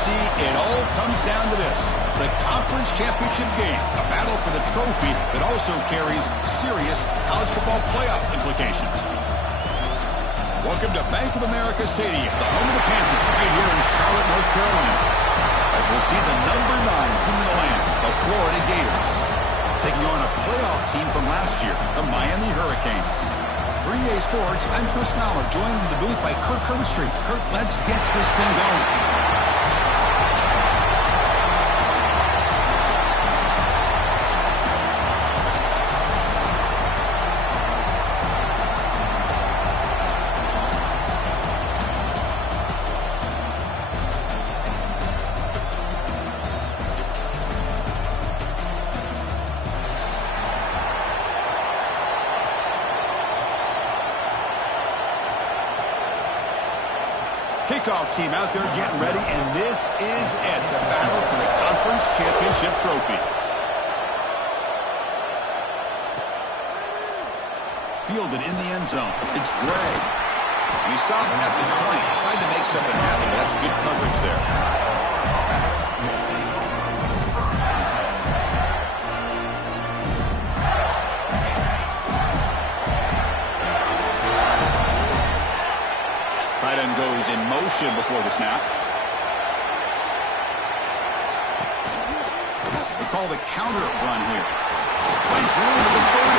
see, it all comes down to this. The conference championship game, a battle for the trophy that also carries serious college football playoff implications. Welcome to Bank of America Stadium, the home of the Panthers, right here in Charlotte, North Carolina. As we'll see the number 9 team in the land, the Florida Gators, taking on a playoff team from last year, the Miami Hurricanes. For EA Sports, I'm Chris Fowler, joined in the booth by Kirk Herbstreit. Kirk, let's get this thing going. Kickoff team out there getting ready, and this is it, the battle for the conference championship trophy. Fielded in the end zone. It's Gray. And he stopped at the 20, tried to make something happen, but that's good coverage there. Tight end goes in motion before the snap. They call the counter run here. Finds room to the 30.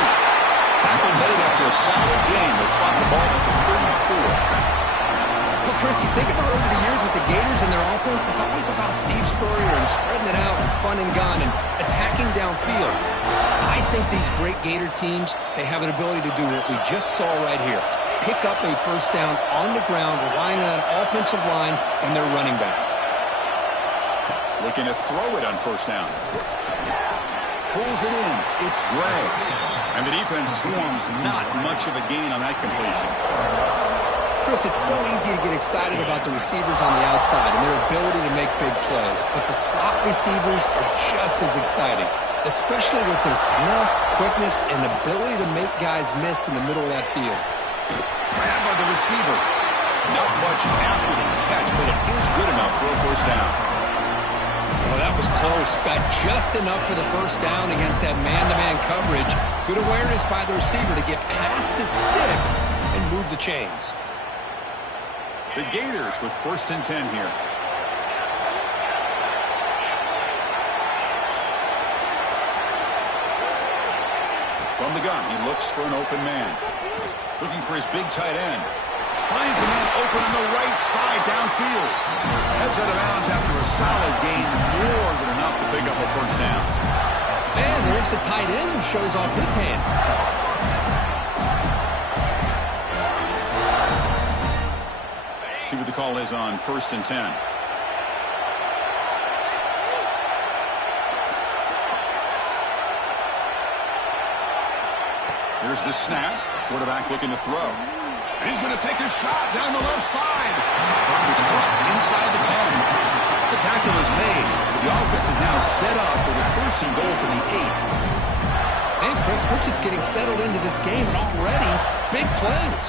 Tackle made after a solid game. They spot the ball at the 34. Well, Chris, you think about over the years with the Gators and their offense, it's always about Steve Spurrier and spreading it out and fun and gun and attacking downfield. I think these great Gator teams, they have an ability to do what we just saw right here. Pick up a first down on the ground, relying on an offensive line and their running back. Looking to throw it on first down. Pulls it in. It's Gray. And the defense swarms, not much of a gain on that completion. Chris, it's so easy to get excited about the receivers on the outside and their ability to make big plays. But the slot receivers are just as exciting, especially with their finesse, quickness, and ability to make guys miss in the middle of that field. Grab by the receiver. Not much after the catch, but it is good enough for a first down. Oh, that was close. Got just enough for the first down against that man-to-man coverage. Good awareness by the receiver to get past the sticks and move the chains. The Gators with first and 10 here. From the gun, he looks for an open man. Looking for his big tight end. Finds a man open on the right side downfield. Heads out of bounds after a solid gain, more than enough to pick up a first down. And there's the tight end who shows off his hands. See what the call is on first and 10. Here's the snap. Quarterback looking to throw. And he's going to take a shot down the left side. It's caught inside the 10. The tackle is made. The offense is now set up for the first and goal from the 8. And Chris, we're just getting settled into this game, and already big plays.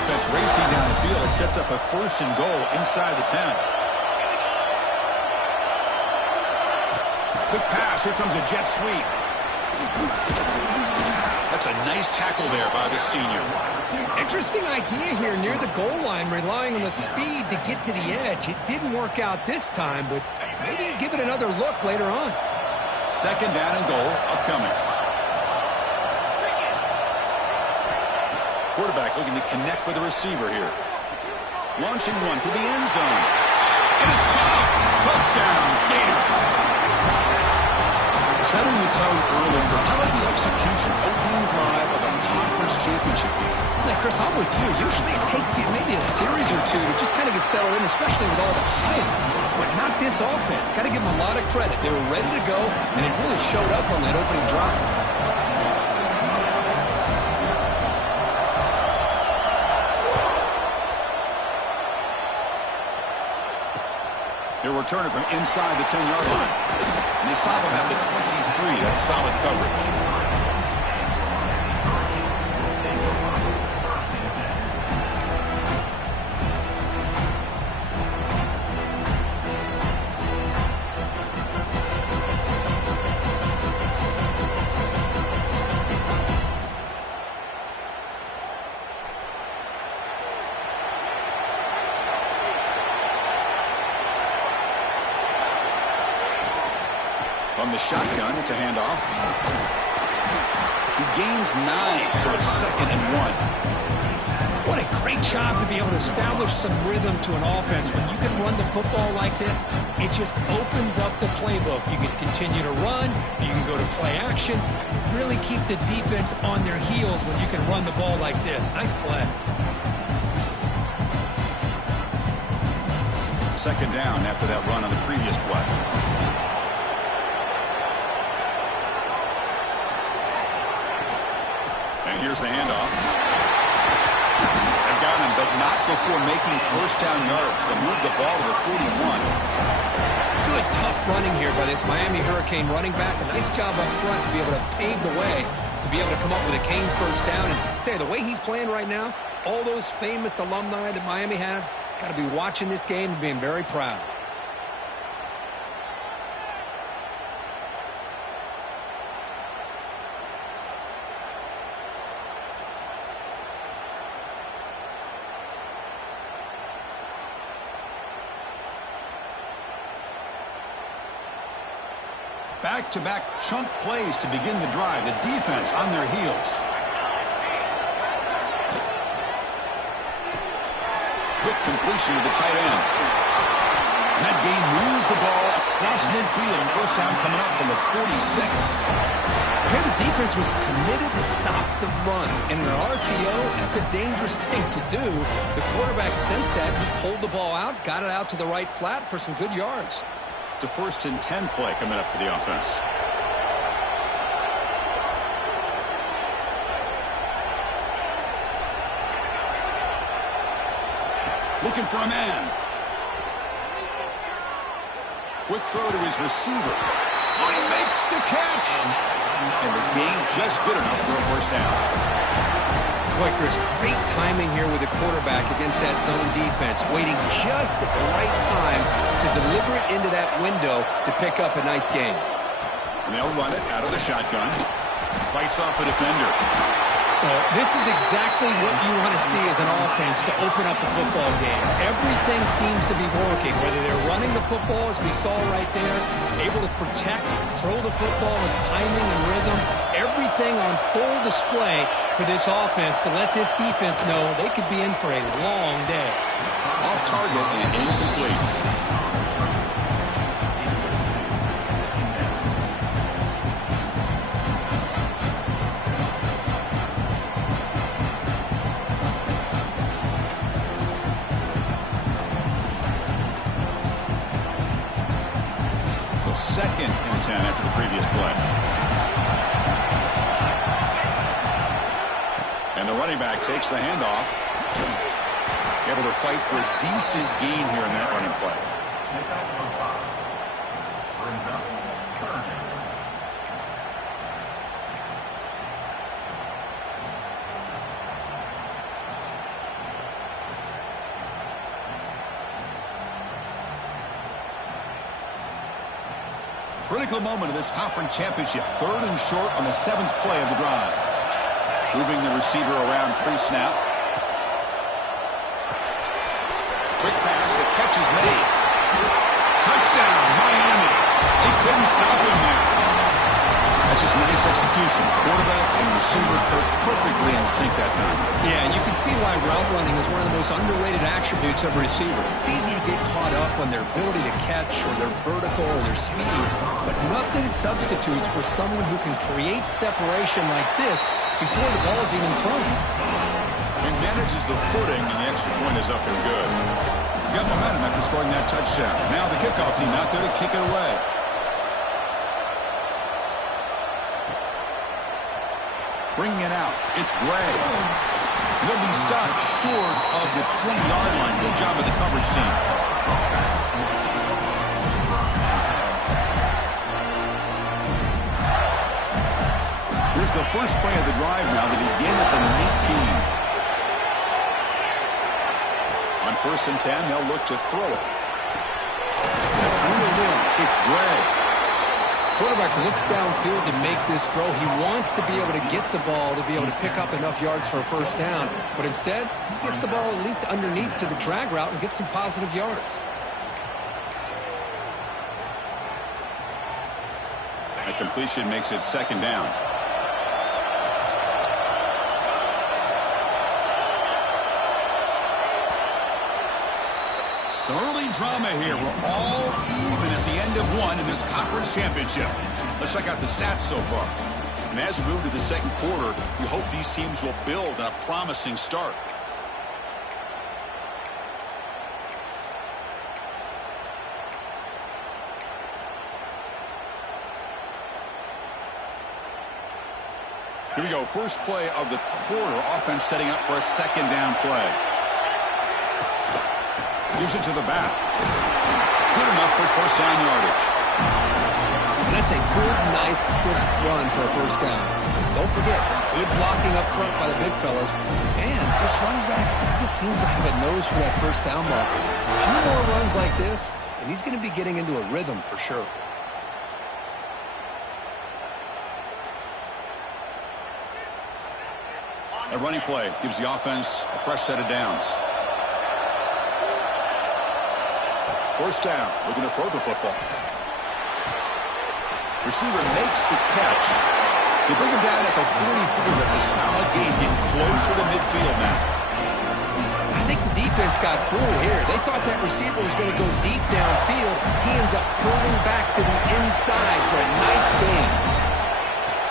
Offense racing down the field. It sets up a first and goal inside the 10. Quick pass. Here comes a jet sweep. That's a nice tackle there by the senior. Interesting idea here near the goal line, relying on the speed to get to the edge. It didn't work out this time, but maybe give it another look later on. Second down and goal upcoming. Quarterback looking to connect with the receiver here. Launching one to the end zone. And it's caught. Touchdown, Gators. Setting the tone early for how about the execution opening drive of a conference championship game. Now, Chris, I'm with you. Usually it takes you maybe a series or two to just kind of get settled in, especially with all the hype. But not this offense. Got to give them a lot of credit. They were ready to go, and it really showed up on that opening drive. They'll return it from inside the 10-yard line. And they stop him at the 23. That's solid coverage. From the shotgun, it's a handoff. He gains 9, so it's 2nd and 1. What a great job to be able to establish some rhythm to an offense. When you can run the football like this, it just opens up the playbook. You can continue to run. You can go to play action. You really keep the defense on their heels when you can run the ball like this. Nice play. 2nd down after that run on the previous play. And here's the handoff. They've got him, but not before making 1st down yards. They move the ball to the 41. Good, tough running here by this Miami Hurricane running back. A nice job up front to be able to pave the way, to be able to come up with a Canes 1st down. And tell you, the way he's playing right now, all those famous alumni that Miami have, got to be watching this game and being very proud. Back-to-back chunk plays to begin the drive. The defense on their heels. Quick completion to the tight end. And that game moves the ball across midfield. 1st down coming up from the 46. Here the defense was committed to stop the run. And in an RPO, that's a dangerous thing to do. The quarterback sensed that, just pulled the ball out, got it out to the right flat for some good yards. It's a 1st and 10 play coming up for the offense. Looking for a man. Quick throw to his receiver. Oh, he makes the catch. And the gain just good enough for a 1st down. Boy, Chris, great timing here with the quarterback against that zone defense, waiting just at the right time to deliver it into that window to pick up a nice gain. And they'll run it out of the shotgun. Fights off a defender. This is exactly what you want to see as an offense to open up a football game. Everything seems to be working, whether they're running the football, as we saw right there, able to protect, throw the football with timing and rhythm, everything on full display for this offense to let this defense know they could be in for a long day. Off target and incomplete. So 2nd and 10 after the previous play. And the running back takes the handoff. Able to fight for a decent gain here in that running play. Critical moment of this conference championship. 3rd and short on the 7th play of the drive. Moving the receiver around pre-snap. Quick pass, the catch is made. Touchdown, Miami. They couldn't stop him there. That's just nice execution. Quarterback and receiver perfectly in sync that time. Yeah, you can see why route running is one of the most underrated attributes of a receiver. It's easy to get caught up on their ability to catch or their vertical or their speed, but nothing substitutes for someone who can create separation like this before the ball is even thrown. He manages the footing, and the extra point is up and good. Got momentum after scoring that touchdown. Now the kickoff team out there to kick it away. Bringing it out, it's Gray. He'll be stopped short of the 20-yard line. Good job of the coverage team. Here's the first play of the drive now to begin at the 19. On 1st and 10, they'll look to throw it. That's reeled in. It's Gray. Quarterback looks downfield to make this throw. He wants to be able to get the ball to be able to pick up enough yards for a 1st down. But instead, he gets the ball at least underneath to the drag route and gets some positive yards. A completion makes it second down. Some early drama here. We're all even at the end of one in this conference championship. Let's check out the stats so far. And as we move to the second quarter, we hope these teams will build on a promising start. Here we go. First play of the quarter. Offense setting up for a second down play. Gives it to the back. Good enough for first down yardage. And that's a good, nice, crisp run for a first down. Don't forget, good blocking up front by the big fellas. And this running back just seems to have a nose for that first down marker. A few more runs like this, and he's going to be getting into a rhythm for sure. A running play gives the offense a fresh set of downs. First down, looking to throw the football. Receiver makes the catch. They bring him down at the 44. That's a solid gain, getting closer to midfield now. I think the defense got fooled here. They thought that receiver was going to go deep downfield. He ends up pulling back to the inside for a nice gain.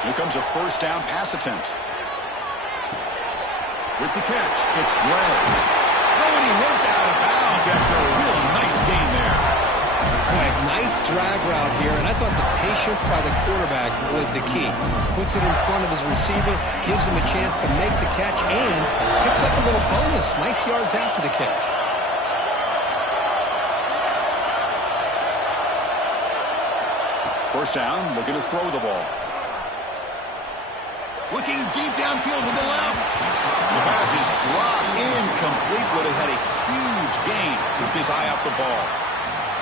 Here comes a first down pass attempt. With the catch, it's Bray. Oh, and he heads out of bounds after a really nice gain there. Right, nice drag route here, and I thought the patience by the quarterback was the key. Puts it in front of his receiver, gives him a chance to make the catch, and picks up a little bonus. Nice yards after the catch. First down, looking to throw the ball. Looking deep downfield with the left. The pass is dropped incomplete. Would have had a huge gain. Took his eye off the ball.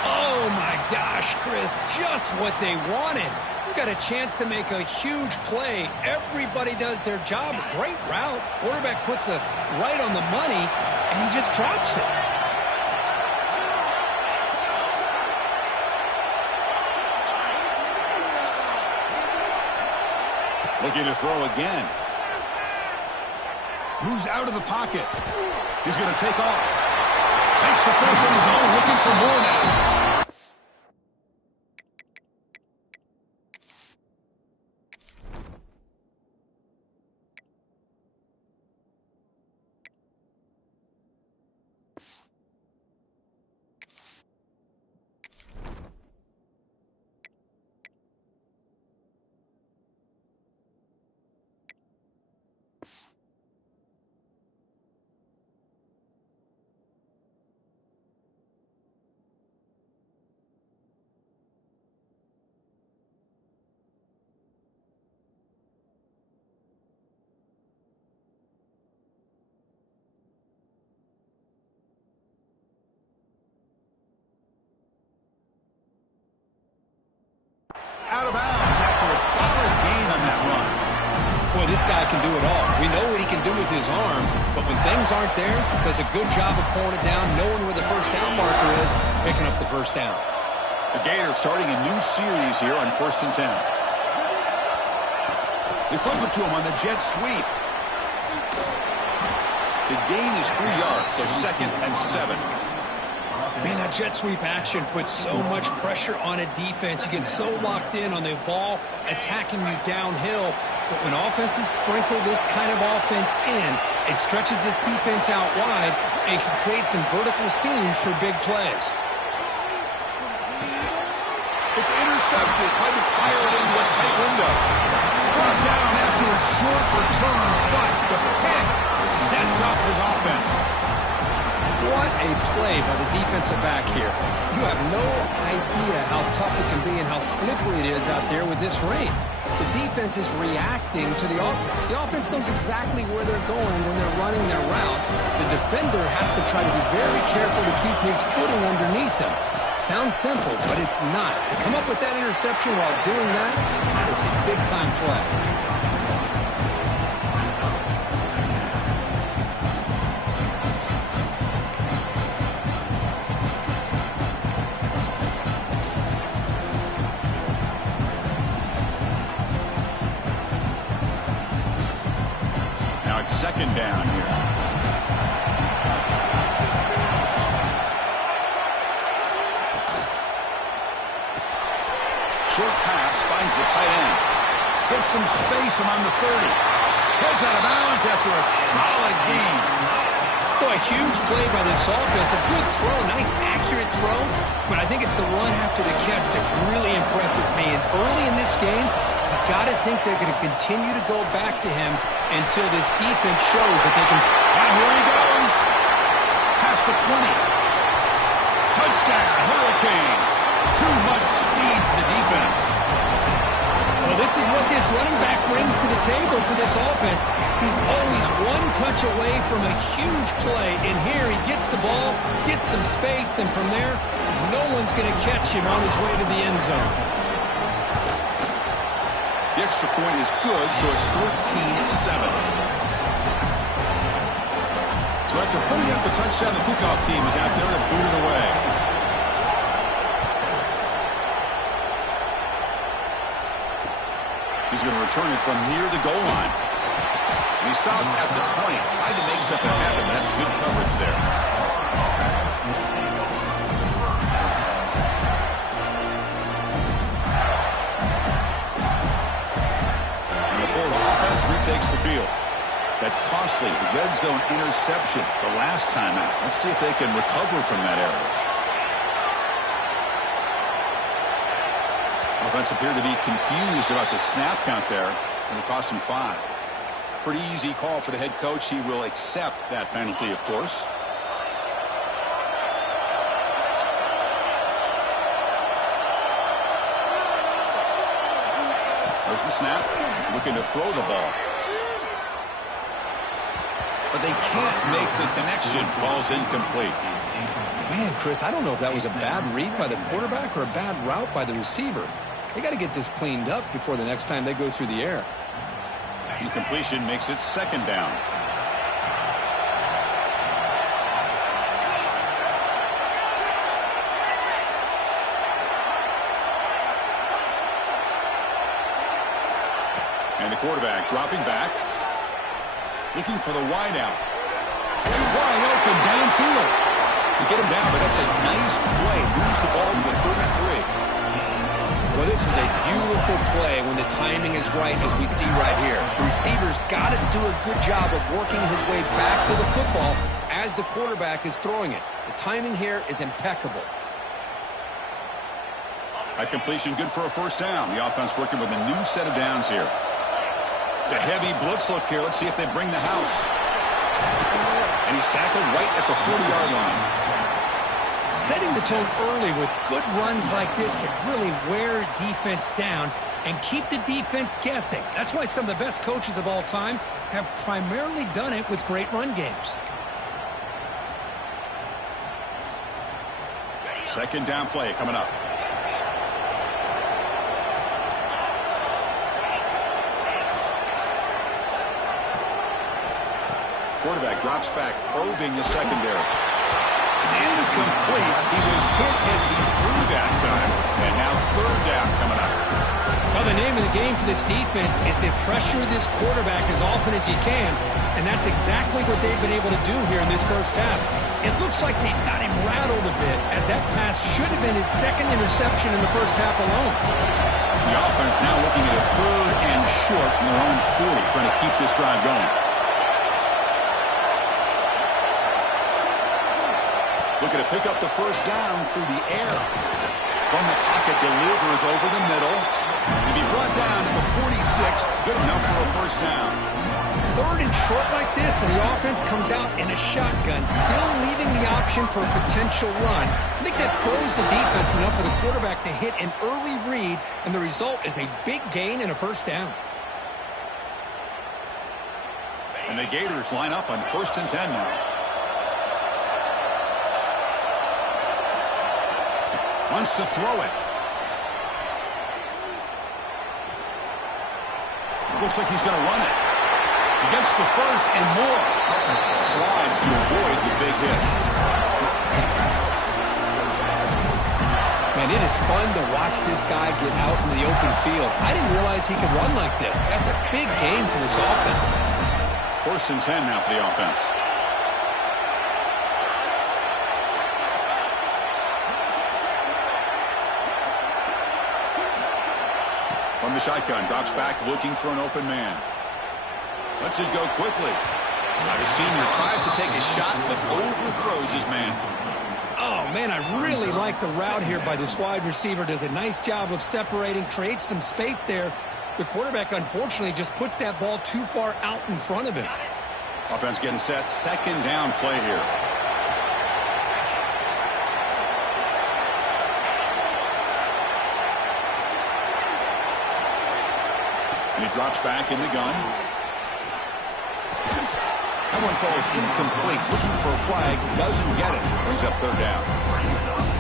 Oh, my gosh, Chris, just what they wanted. You got a chance to make a huge play. Everybody does their job. Great route. Quarterback puts it right on the money, and he just drops it. Looking to throw again. Moves out of the pocket. He's going to take off. Makes the first on his own, looking for more now. Out of bounds after a solid gain on that run. Boy, this guy can do it all. We know what he can do with his arm, but when things aren't there, does a good job of pulling it down, knowing where the first down marker is, picking up the first down. The Gators starting a new series here on 1st and 10. They flip it to him on the jet sweep. The gain is 3 yards, so 2nd and 7. Man, that jet sweep action puts so much pressure on a defense. You get so locked in on the ball attacking you downhill. But when offenses sprinkle this kind of offense in, it stretches this defense out wide and can create some vertical seams for big plays. It's intercepted. Tried to fire it into a tight window. Brought down after a short return, but the pick sets up his offense. What a play by the defensive back here. You have no idea how tough it can be and how slippery it is out there with this rain. The defense is reacting to the offense. The offense knows exactly where they're going when they're running their route. The defender has to try to be very careful to keep his footing underneath him. Sounds simple, but it's not. To come up with that interception while doing that, that is a big-time play. second down here. Short pass finds the tight end. Gets some space around the 30. Heads out of bounds after a solid gain. Boy, a huge play by this offense. A good throw, nice accurate throw. But I think it's the run after the catch that really impresses me. And early in this game, you got to think they're going to continue to go back to him until this defense shows that they can. And here he goes. Past the 20. Touchdown, Hurricanes. Too much speed for the defense. Well, this is what this running back brings to the table for this offense. He's always one touch away from a huge play. And here he gets the ball, gets some space, and from there, no one's going to catch him on his way to the end zone. The extra point is good, so it's 14-7. So after putting up the touchdown, the kickoff team is out there to boot it away. He's going to return it from near the goal line. And he stopped at the 20. Tried to make something happen. That's good coverage there. And the Florida offense retakes the field. That costly red zone interception the last time out. Let's see if they can recover from that error. Offense appeared to be confused about the snap count there, and it cost him 5. Pretty easy call for the head coach. He will accept that penalty, of course. There's the snap. Looking to throw the ball. But they can't make the connection. Ball's incomplete. Man, Chris, I don't know if that was a bad read by the quarterback or a bad route by the receiver. They got to get this cleaned up before the next time they go through the air. Incompletion makes it second down. And the quarterback dropping back. Looking for the wideout. Wide open downfield. To get him down, but that's a nice play. Moves the ball to the 33. Well, this is a beautiful play when the timing is right, as we see right here. The receiver's got to do a good job of working his way back to the football as the quarterback is throwing it. The timing here is impeccable. That completion good for a first down. The offense working with a new set of downs here. It's a heavy blitz look here. Let's see if they bring the house. And he's tackled right at the 40-yard line. Setting the tone early with good runs like this can really wear defense down and keep the defense guessing. That's why some of the best coaches of all time have primarily done it with great run games. Second down play coming up. Quarterback drops back, probing the secondary. It's incomplete. He was hit as he threw that time. And now third down coming up. Well, the name of the game for this defense is to pressure this quarterback as often as you can. And that's exactly what they've been able to do here in this first half. It looks like they've got him rattled a bit, as that pass should have been his second interception in the first half alone. The offense now looking at a third and short in their own 40, trying to keep this drive going. Looking to pick up the first down through the air. From the pocket, delivers over the middle. To be brought down to the 46. Good enough for a first down. Third and short like this, and the offense comes out in a shotgun, still leaving the option for a potential run. I think that froze the defense enough for the quarterback to hit an early read, and the result is a big gain and a first down. And the Gators line up on 1st and 10 now. Wants to throw it. Looks like he's going to run it. He gets the first and more. Slides to avoid the big hit. Man, it is fun to watch this guy get out in the open field. I didn't realize he could run like this. That's a big game for this offense. First and 10 now for the offense. From the shotgun, drops back looking for an open man. Lets it go quickly. Now the senior tries to take a shot, but overthrows his man. Oh, man, I really like the route here by this wide receiver. Does a nice job of separating, creates some space there. The quarterback, unfortunately, just puts that ball too far out in front of him. Offense getting set. Second down play here. And he drops back in the gun. That one falls incomplete. Looking for a flag. Doesn't get it. Brings up third down.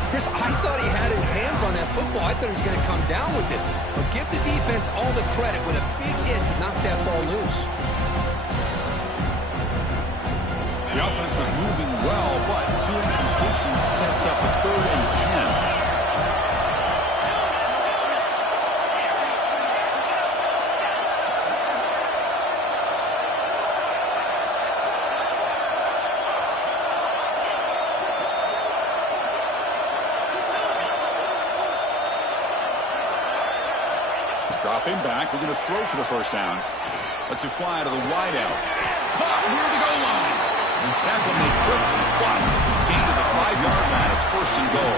Chris, I thought he had his hands on that football. I thought he was going to come down with it. But give the defense all the credit with a big hit to knock that ball loose. The offense was moving well, but two incompletions sets up a 3rd and 10. Dropping back, we're going to throw for the first down. Lets it fly to the wideout. Caught near the goal line. Tackle made quickly, but gain to the 5-yard line. It's first and goal.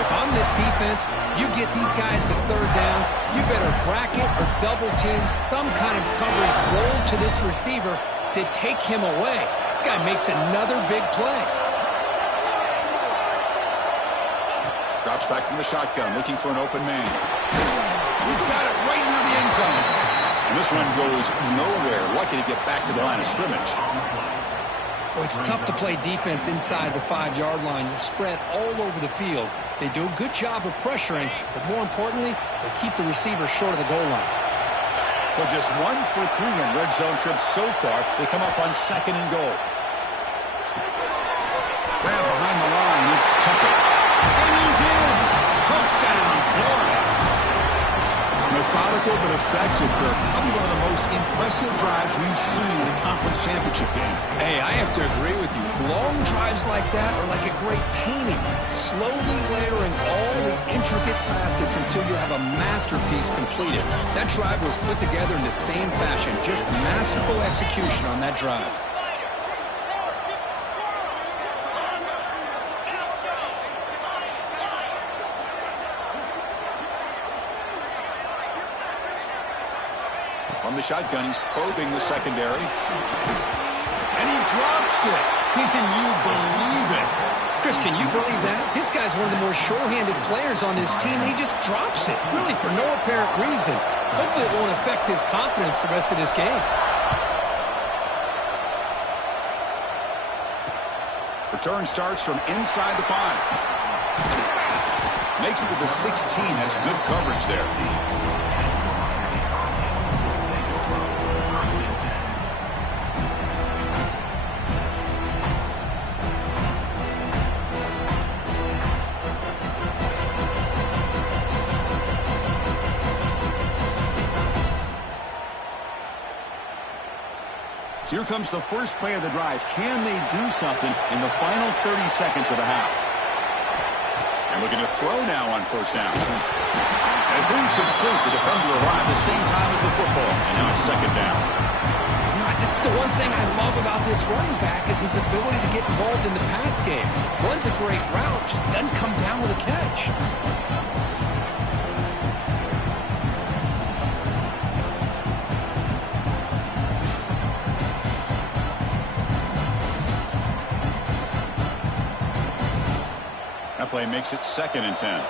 If I'm this defense, you get these guys to third down, you better bracket or double team some kind of coverage roll to this receiver to take him away. This guy makes another big play. Drops back from the shotgun, looking for an open man. He's got it right near the end zone. And this one goes nowhere. Lucky to get back to the line of scrimmage. Well, it's tough to play defense inside the 5-yard line. You're spread all over the field. They do a good job of pressuring, but more importantly, they keep the receiver short of the goal line. So just 1 for 3 in red zone trips so far. They come up on 2nd and goal. Grab behind the line. It's Tucker. And he's in. Touchdown, Florida. Methodical but effective, Kirk. Probably one of the most impressive drives we've seen in the conference championship game. Hey, I have to agree with you. Long drives like that are like a great painting. Slowly layering all the intricate facets until you have a masterpiece completed. That drive was put together in the same fashion. Just masterful execution on that drive. From the shotgun, he's probing the secondary. And he drops it. Can you believe it? Chris, can you believe that? This guy's one of the more sure-handed players on this team, and he just drops it, really for no apparent reason. Hopefully it won't affect his confidence the rest of this game. Return starts from inside the 5. Makes it to the 16. That's good coverage there. Here comes the first play of the drive. Can they do something in the final 30 seconds of the half? And looking to throw now on first down. And it's incomplete. The defender arrived at the same time as the football. And now it's second down. You know, this is the one thing I love about this running back is his ability to get involved in the pass game. Runs a great route, just doesn't come down with a catch. Play makes it 2nd and 10.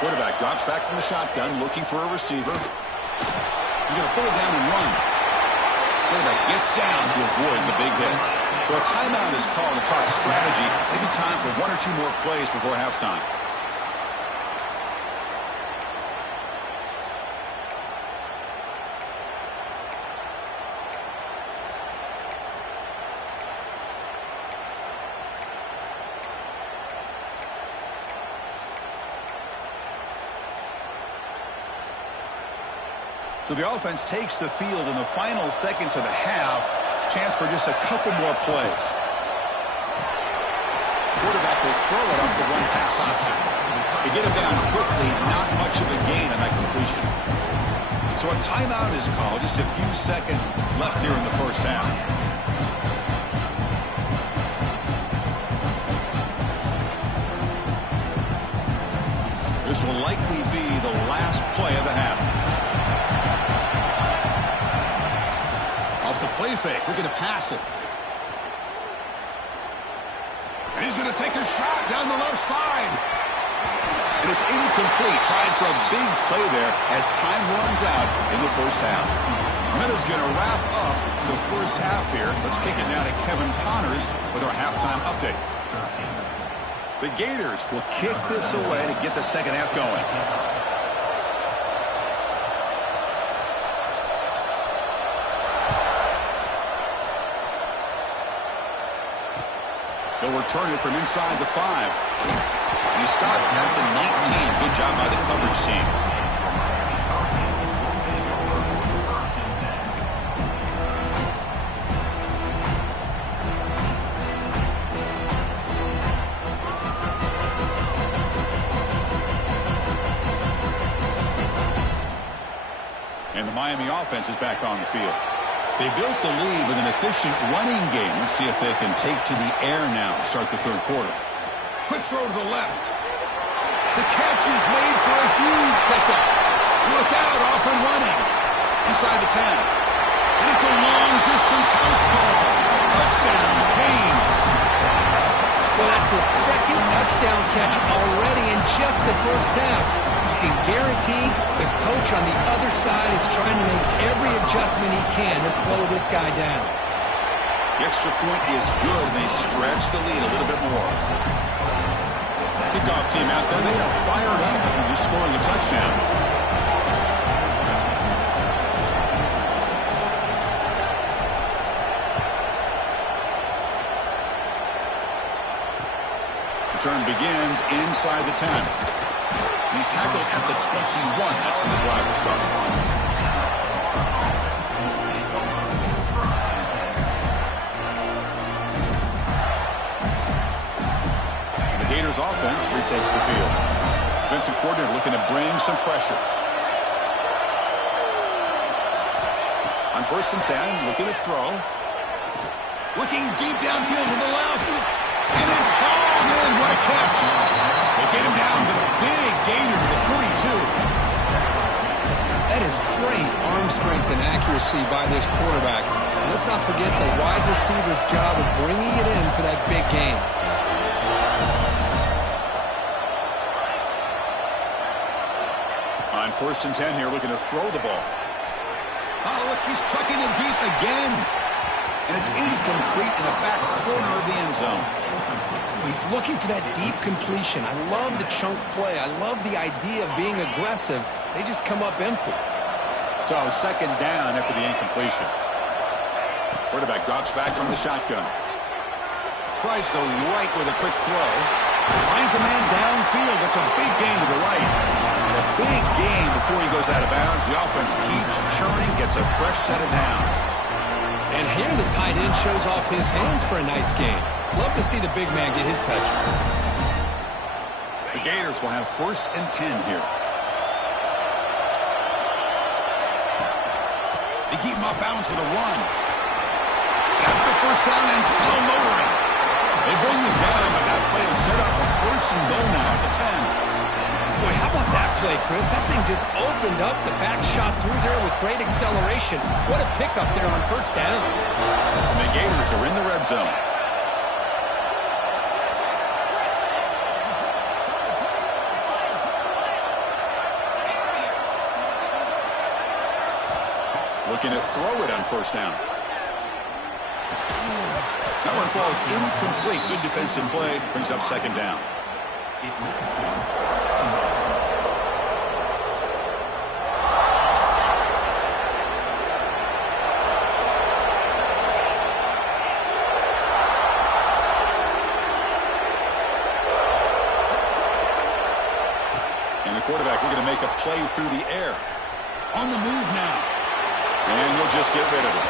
Quarterback drops back from the shotgun, looking for a receiver. He's going to pull it down and run. Quarterback gets down to avoid the big hit. So a timeout is called to talk strategy. Maybe time for 1 or 2 more plays before halftime. So the offense takes the field in the final seconds of the half. Chance for just a couple more plays. Quarterback will throw it off the one-pass option. They get him down quickly, not much of a gain on that completion. So a timeout is called. Just a few seconds left here in the first half. This will likely be the last play of the half. Off the play fake, looking to pass it. And he's going to take a shot down the left side. It is incomplete. Trying for a big play there as time runs out in the first half. Meadow's going to wrap up the first half here. Let's kick it now to Kevin Connors with our halftime update. The Gators will kick this away to get the second half going. They'll return it from inside the 5. And he stopped at the 19. Good job by the coverage team. And the Miami offense is back on the field. They built the lead with an efficient running game. Let's see if they can take to the air now to start the third quarter. Quick throw to the left. The catch is made for a huge pickup. Look out, off and running. Inside the 10. And it's a long-distance house call. Touchdown, Canes. Well, that's his second touchdown catch already in just the first half. You can guarantee the coach on the other side is trying to make every adjustment he can to slow this guy down. The extra point is good, and they stretch the lead a little bit more. Kickoff team out there, they are fired up after just scoring a touchdown. Return begins inside the 10. He's tackled at the 21. That's when the drive will start. The Gators offense retakes the field. Defensive coordinator looking to bring some pressure. On 1st and 10, looking to throw. Looking deep downfield to the left. And it's hauled in. What a catch. They get him down with a big gainer to the 42. That is great arm strength and accuracy by this quarterback. Let's not forget the wide receiver's job of bringing it in for that big gain. On 1st and 10 here, looking to throw the ball. Oh, look, he's trucking it deep again. And it's incomplete in the back corner of the end zone. He's looking for that deep completion. I love the chunk play. I love the idea of being aggressive. They just come up empty. So 2nd down after the incompletion. Quarterback drops back from the shotgun. Tries the right with a quick throw. Finds a man downfield. That's a big gain to the right. And a big gain before he goes out of bounds. The offense keeps churning, gets a fresh set of downs. And here the tight end shows off his hands for a nice gain. Love to see the big man get his touches. The Gators will have 1st and 10 here. They keep him off balance for the run. Got the 1st down and still motoring. They bring him down, but that play will set up a 1st and goal now at the 10. Boy, how about that play, Chris? That thing just opened up. The back shot through there with great acceleration. What a pickup there on 1st down. And the Gators are in the red zone. Looking to throw it on 1st down. That one falls incomplete. Good defensive play. Brings up 2nd down. And the quarterback looking to make a play through the air. On the move now. And he'll just get rid of it.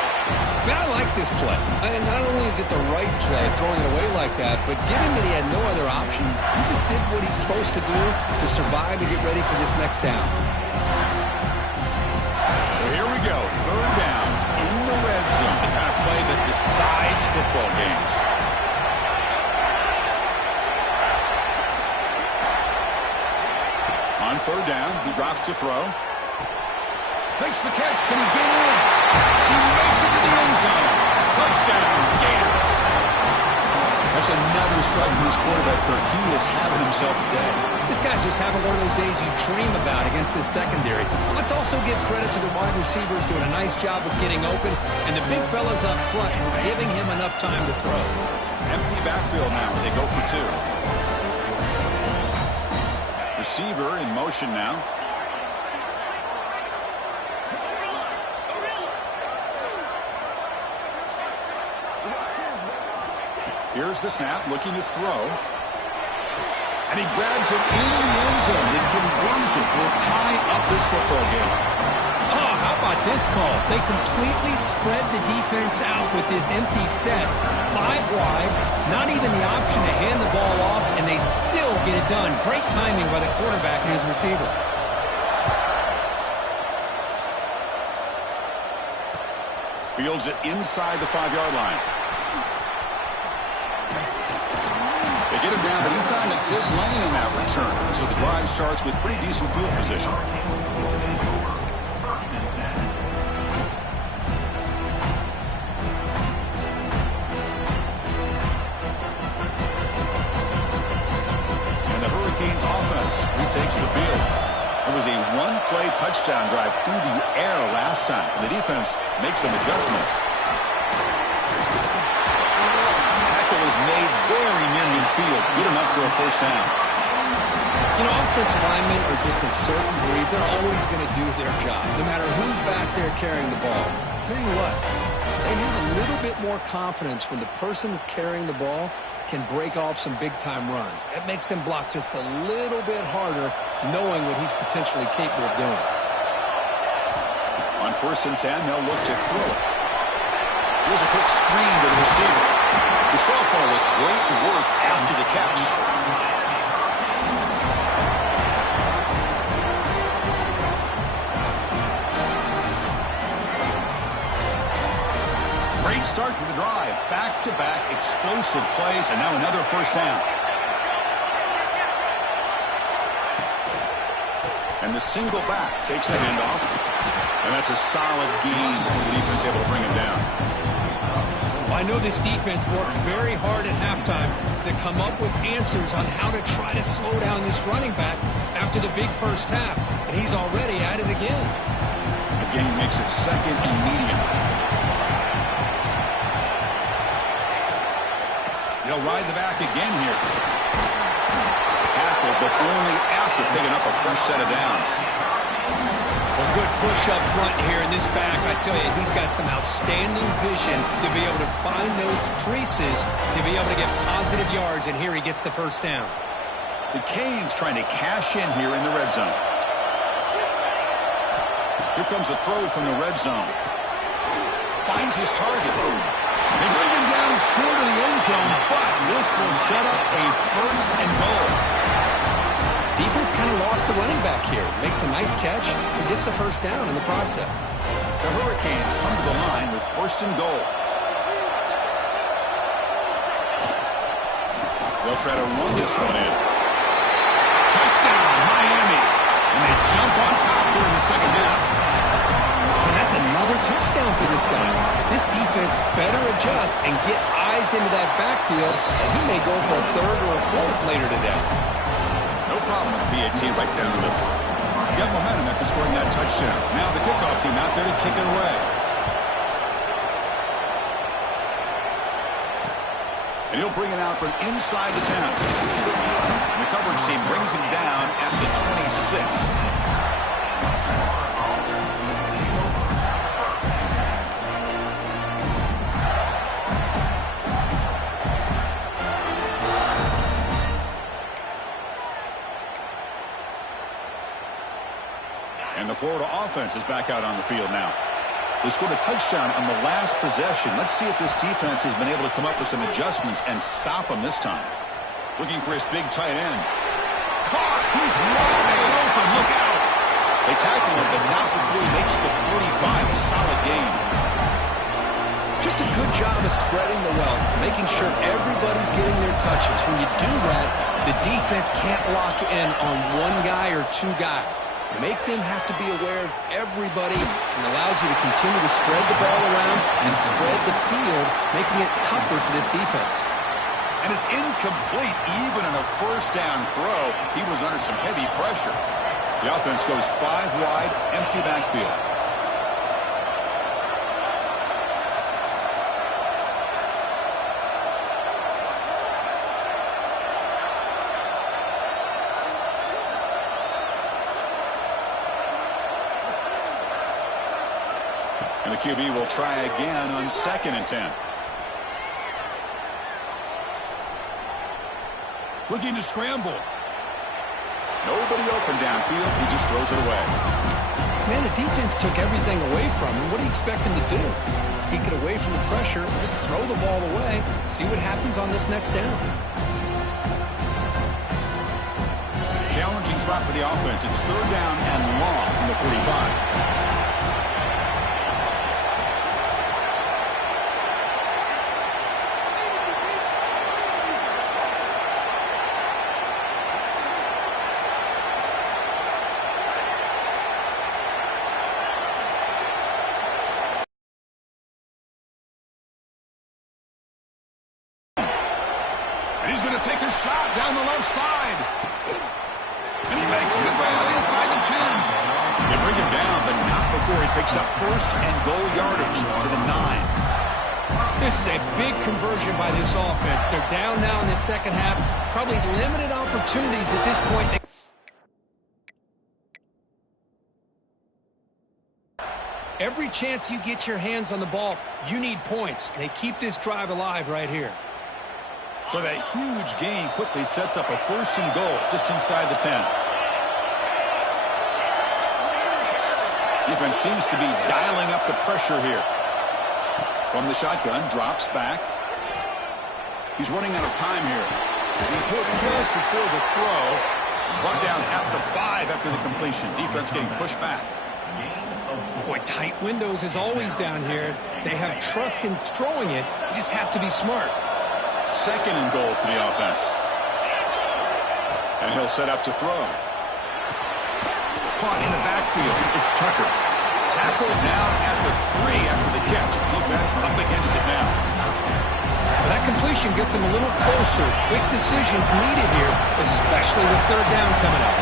Man, I like this play. And not only is it the right play, throwing it away like that, but given that he had no other option, he just did what he's supposed to do to survive and get ready for this next down. So here we go. Third down in the red zone. The kind of play that decides football games. On third down, he drops to throw. Makes the catch. Can he get in? He makes it to the end zone. Touchdown, Gators. That's another strike from his quarterback, Kirk. He is having himself a day. This guy's just having one of those days you dream about against this secondary. Let's also give credit to the wide receivers doing a nice job of getting open, and the big fellas up front for giving him enough time to throw. Empty backfield now as they go for two. Receiver in motion now. Here's the snap, looking to throw. And he grabs it in the end zone. The conversion will tie up this football game. Oh, how about this call? They completely spread the defense out with this empty set. 5 wide, not even the option to hand the ball off, and they still get it done. Great timing by the quarterback and his receiver. Fields it inside the 5-yard line. They get him down, but he found a good lane in that return. So the drive starts with pretty decent field position. And the Hurricanes offense retakes the field. It was a one-play touchdown drive through the air last time. The defense makes some adjustments. Was made very near midfield. Good enough for a first down. You know, offensive linemen are just a certain breed. They're always going to do their job, no matter who's back there carrying the ball. I'll tell you what, they have a little bit more confidence when the person that's carrying the ball can break off some big-time runs. That makes them block just a little bit harder, knowing what he's potentially capable of doing. On 1st and 10, they'll look to throw it. Here's a quick screen to the receiver. The sophomore with great work after the catch. Great start to the drive. Back-to-back explosive plays, and now another first down. And the single back takes the handoff. And that's a solid gain for the defense able to bring him down. I know this defense worked very hard at halftime to come up with answers on how to try to slow down this running back after the big first half. And he's already at it again. Again, he makes it second and medium. He'll ride the back again here. Tackle, but only after picking up a fresh set of downs. Well, good push up front here in this back. I tell you, he's got some outstanding vision to be able to find those creases, to be able to get positive yards, and here he gets the first down. The Canes trying to cash in here in the red zone. Here comes a throw from the red zone. Finds his target. They bring him down short of the end zone, but this will set up a first and goal. Defense kind of lost the running back here. Makes a nice catch and gets the first down in the process. The Hurricanes come to the line with 1st and goal. They'll try to run this one in. Touchdown, Miami. And they jump on top here in the second half. And that's another touchdown for this guy. This defense better adjust and get eyes into that backfield, and he may go for a 3rd or a 4th later today. No problem with the BAT right down the middle. Got momentum after scoring that touchdown. Now the kickoff team out there to kick it away. And he'll bring it out from inside the 10. And the coverage team brings him down at the 26. And the Florida offense is back out on the field now. They scored a touchdown on the last possession. Let's see if this defense has been able to come up with some adjustments and stop them this time. Looking for his big tight end. Caught! He's wide open. Look out! They tackled him, but not before he makes the 45. A solid game. Just a good job of spreading the wealth, making sure everybody's getting their touches. When you do that, the defense can't lock in on one guy or two guys. Make them have to be aware of everybody and allows you to continue to spread the ball around and spread the field, making it tougher for this defense. And it's incomplete. Even on a first down throw, he was under some heavy pressure. The offense goes 5 wide, empty backfield. And the QB will try again on 2nd and 10. Looking to scramble. Nobody open downfield. He just throws it away. Man, the defense took everything away from him. What do you expect him to do? He get away from the pressure, just throw the ball away, see what happens on this next down. Challenging spot for the offense. It's 3rd down and long from the 45. He's going to take a shot down the left side. And he makes it way inside the 10. They bring him down, but not before he picks up 1st and goal yardage to the 9. This is a big conversion by this offense. They're down now in the second half. Probably limited opportunities at this point. Every chance you get your hands on the ball, you need points. They keep this drive alive right here. So that huge gain quickly sets up a 1st and goal just inside the 10. Defense seems to be dialing up the pressure here. From the shotgun, drops back. He's running out of time here. He's hit just before the throw. Brought down at the 5 after the completion. Defense getting pushed back. Boy, tight windows is always down here. They have trust in throwing it. You just have to be smart. 2nd and goal for the offense. And he'll set up to throw. Caught in the backfield. It's Tucker. Tackled down at the 3 after the catch. Defense up against it now. Well, that completion gets him a little closer. Quick decisions needed here, especially with 3rd down coming up.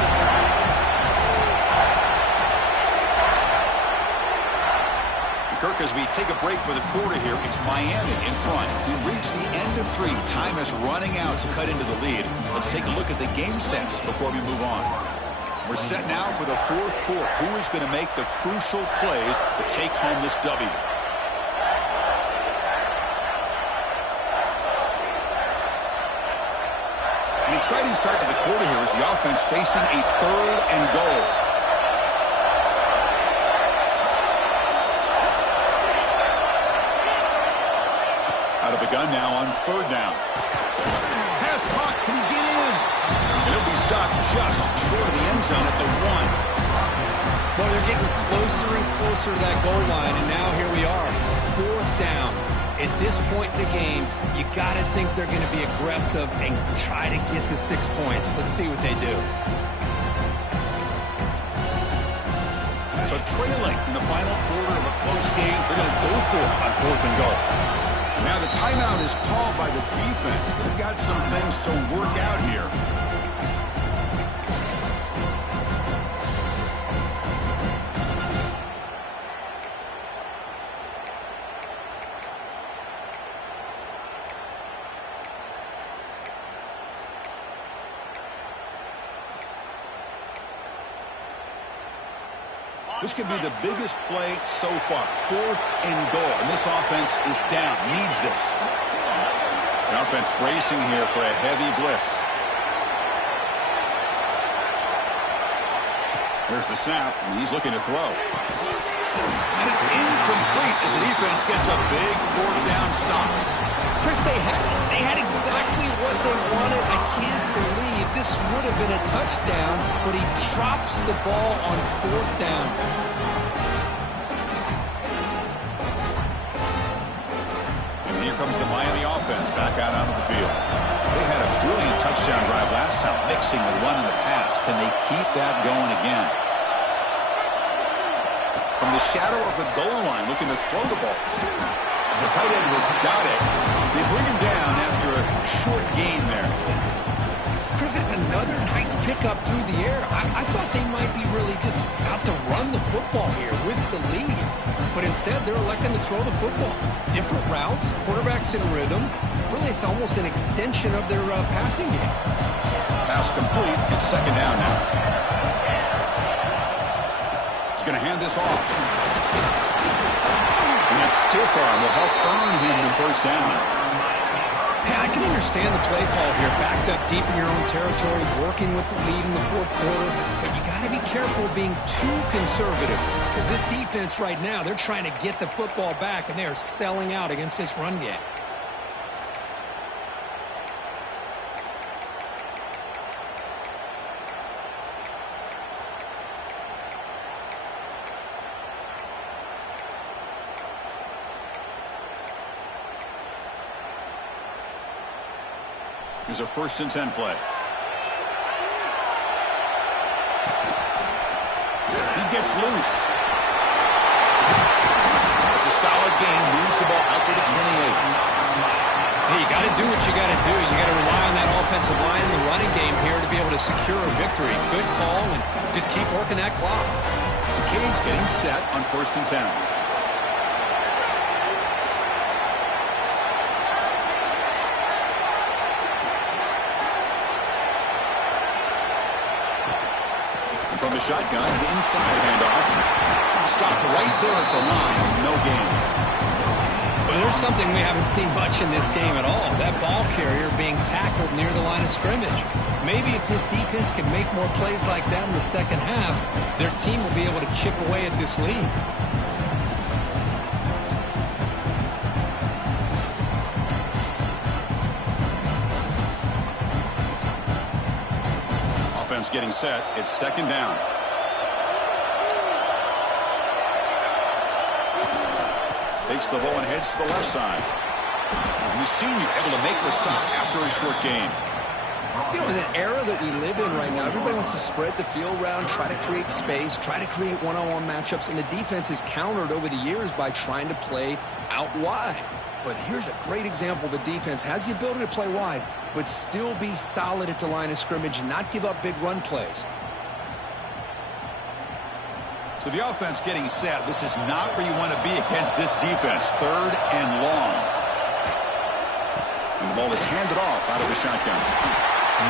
Kirk, as we take a break for the quarter here, it's Miami in front. We've reached the end of 3. Time is running out to cut into the lead. Let's take a look at the game sets before we move on. We're set now for the 4th quarter. Who is going to make the crucial plays to take home this W? An exciting start to the quarter here as the offense facing a 3rd and goal. Out of the gun now on 3rd down. Pass caught. Can he get in? And he'll be stopped just short of the end zone at the 1. Well, they're getting closer and closer to that goal line, and now here we are. 4th down. At this point in the game, you got to think they're going to be aggressive and try to get the 6 points. Let's see what they do. So trailing in the final quarter of a close game, they're going to go for it on 4th and goal. Now the timeout is called by the defense. They've got some things to work out here. This could be the biggest play so far. 4th and goal. And this offense is down. Needs this. The offense bracing here for a heavy blitz. Here's the snap, and he's looking to throw. And it's incomplete as the defense gets a big fourth down stop. Chris, they had exactly what they wanted. I can't believe this would have been a touchdown, but he drops the ball on fourth down. And here comes the Miami offense back out onto the field. They had a brilliant touchdown drive last time, mixing the run and the pass. Can they keep that going again? From the shadow of the goal line, looking to throw the ball. The tight end has got it. They bring him down after a short gain there. Chris, it's another nice pickup through the air. I thought they might be really just out to run the football here with the lead. But instead, they're electing to throw the football. Different routes, quarterbacks in rhythm. Really, it's almost an extension of their passing game. Pass complete. It's second down now. He's going to hand this off. And that stiff arm will help earn him the first down. Hey, I can understand the play call here, backed up deep in your own territory, working with the lead in the fourth quarter, but you got to be careful of being too conservative, because this defense right now, they're trying to get the football back, and they are selling out against this run game. Here's a 1st and 10 play. He gets loose. It's a solid game. Moves the ball out to the 28. Hey, you got to do what you got to do. You got to rely on that offensive line in the running game here to be able to secure a victory. Good call, and just keep working that clock. The Canes getting set on 1st and 10. From the shotgun, an inside handoff. Stop right there at the line. No gain. Well, there's something we haven't seen much in this game at all. That ball carrier being tackled near the line of scrimmage. Maybe if this defense can make more plays like that in the second half, their team will be able to chip away at this lead. Getting set. It's second down. Takes the ball and heads to the left side. And the senior able to make the stop after a short gain. You know, in the era that we live in right now, everybody wants to spread the field around, try to create space, try to create one-on-one matchups, and the defense is countered over the years by trying to play out wide. But here's a great example. The defense has the ability to play wide, but still be solid at the line of scrimmage and not give up big run plays. So the offense getting set. This is not where you want to be against this defense. 3rd and long. And the ball is handed off out of the shotgun.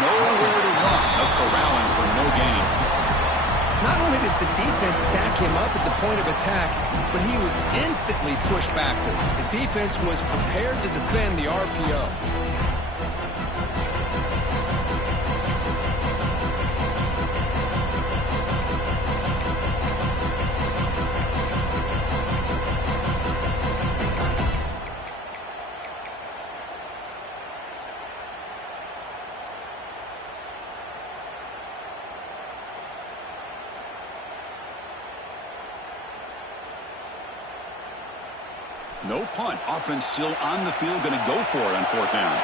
Nowhere to run. A corralling for no gain. Not only does the defense stack him up at the point of attack, but he was instantly pushed backwards. The defense was prepared to defend the RPO. No punt. Offense still on the field. Going to go for it on 4th down.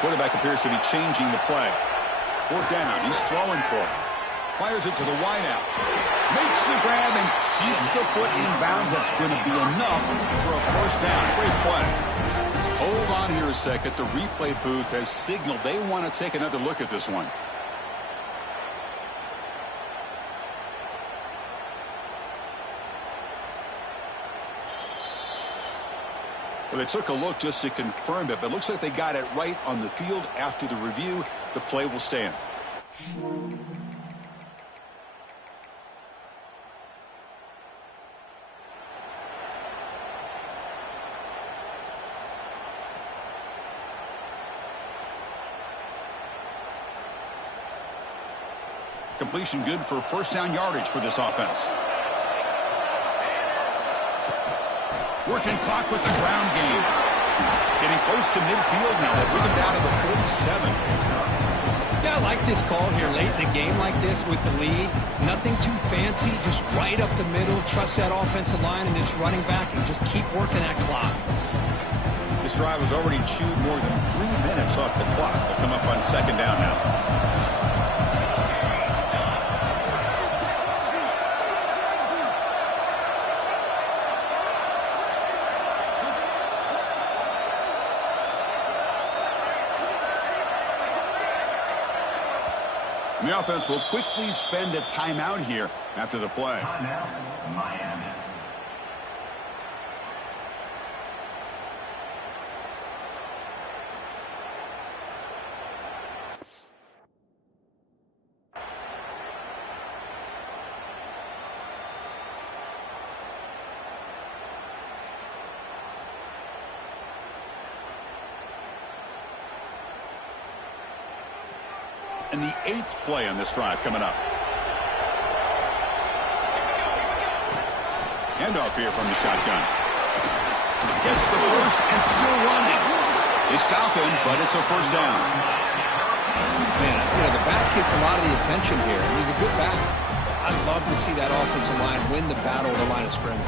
Quarterback appears to be changing the play. 4th down. He's throwing for it. Fires it to the wideout. Makes the grab and keeps the foot in bounds. That's going to be enough for a 1st down. Great play. Hold on here a second. The replay booth has signaled they want to take another look at this one. Well, they took a look just to confirm it, but it looks like they got it right on the field. After the review, the play will stand. Completion good for first down yardage for this offense. Working clock with the ground game. Getting close to midfield now. They bring him down to the 47. Yeah, I like this call here late in the game like this with the lead. Nothing too fancy, just right up the middle. Trust that offensive line and this running back and just keep working that clock. This drive has already chewed more than 3 minutes off the clock. They'll come up on second down now. The offense will quickly spend a timeout here after the play. Timeout, Miami. And the 8th play on this drive coming up. Handoff here from the shotgun. Gets the first and still running. They stop him, but it's a first down. Man, the back gets a lot of the attention here. He's a good back. I'd love to see that offensive line win the battle of the line of scrimmage.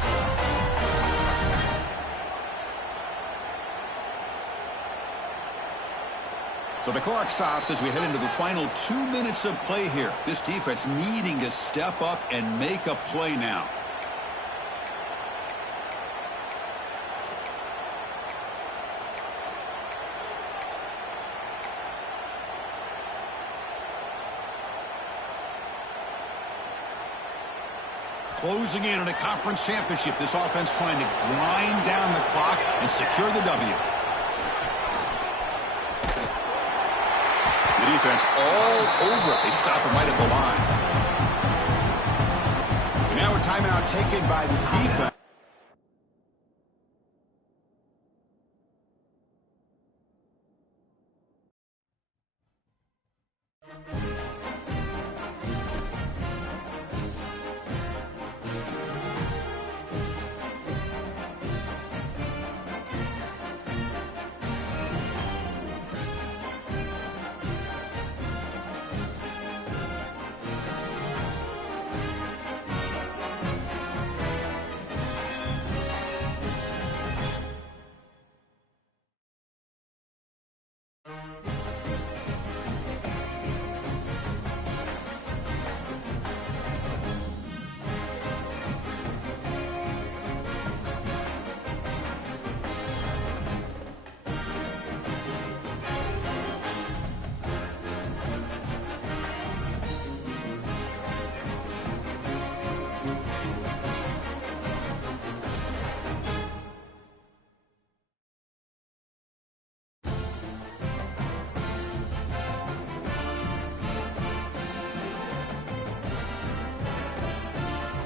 So the clock stops as we head into the final 2 minutes of play here. This defense needing to step up and make a play now. Closing in on a conference championship, this offense trying to grind down the clock and secure the W. The defense all over it. They stop him right at the line. And now a timeout taken by the defense.